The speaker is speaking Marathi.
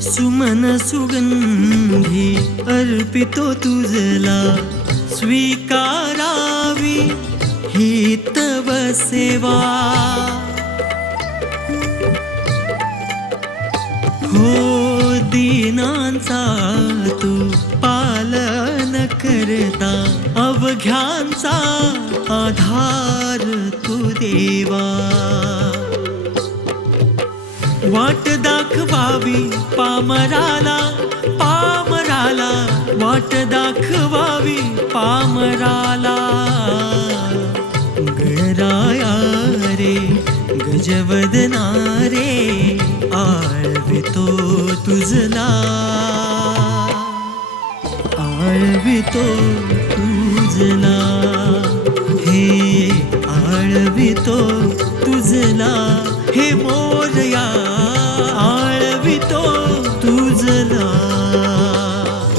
सुमन सुगंधी अर्पितो तुझला, स्वीकारावी ही तव सेवा. हो दीनांचा तू पालन करता, अवघ्यांचा आधार तू देवा. वाट दाखवावी पामराला, पामराला वाट दाखवावी पामराला. गणराया रे गजवदना रे, आळवितो तुझला, आळवितो तुझला. हे आळवितो तुझला, हे मोरया